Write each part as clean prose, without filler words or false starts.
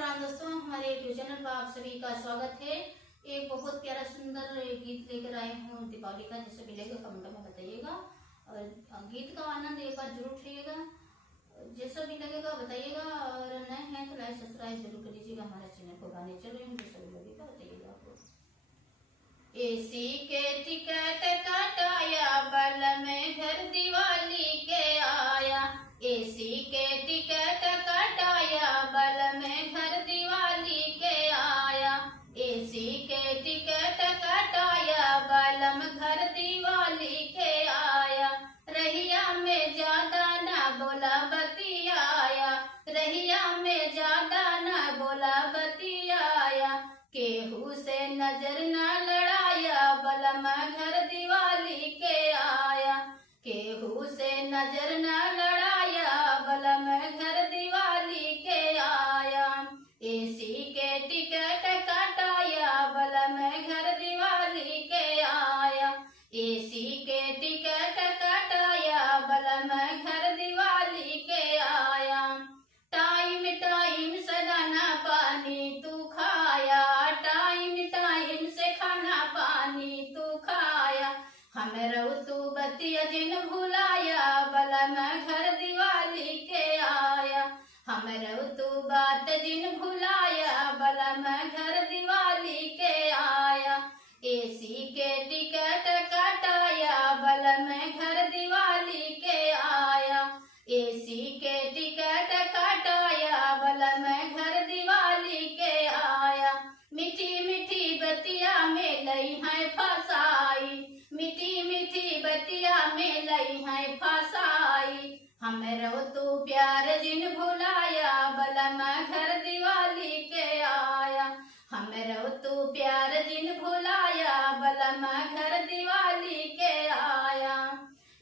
प्रणाम दोस्तों, हमारे यूट्यूब चैनल पर आप सभी का स्वागत है। एक बहुत प्यारा सुंदर गीत लेकर आए हूँ दीपावली का। जैसे भी लगेगा कमेंट में बताइएगा और गीत का आनंद एक बार जरूर उठाइएगा। जैसा भी लगेगा बताइएगा और नए हैं तो लाइक सब्सक्राइब जरूर कर दीजिएगा हमारे चैनल को। गाने चल रहे हैं, जैसा भी लगेगा बताइएगा आपको। एसी के टिकट कटाया, बल में घर दिवाली के आया। एसी के टिकट कटाया, बल में घर दिवाली के आया। एसी के टिकट कटाया, बल में घर दिवाली के आया। रहिया में ज्यादा न बोला बतियाया, रहिया में ज्यादा न बोला बतियाया। केहू से नजर न लड़ाया, बलम घर दिवाली के आया। केहू से नजर न लड़ाया, बलम घर दिवाली के आया। एसी के टिकट कटाया, बलम घर दिवाली के आया। एसी के टिकट कटाया, बलम घर दिवाली के आया। टाइम टाइम से दाना पानी तू खाया, टाइम टाइम से खाना पानी तू खाया। हमरो तू बतिया जिन भुलाया, बलम घर दिवाली के आया। हमरो तू बात जिन भुलाया, बलम घर दिवाली के आया। एसी के टिकट कटाया, बलम घर दिवाली के आया। एसी के टिकट कटाया, बलम घर दिवाली के आया। मीठी मीठी बतिया में लई है फसाई, मीठी मीठी बतिया में लई है फसाई। हमरो तू प्यार जिन भुलाया, बलम घर दिवाली के आया। हमरो तू प्यार जिन भुलाया, बलम घर दिवाली के आया।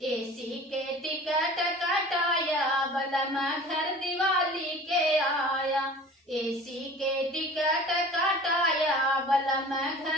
एसी के टिकट कटाया, बलम घर दिवाली के आया। एसी के टिकट कटाया, बलम घर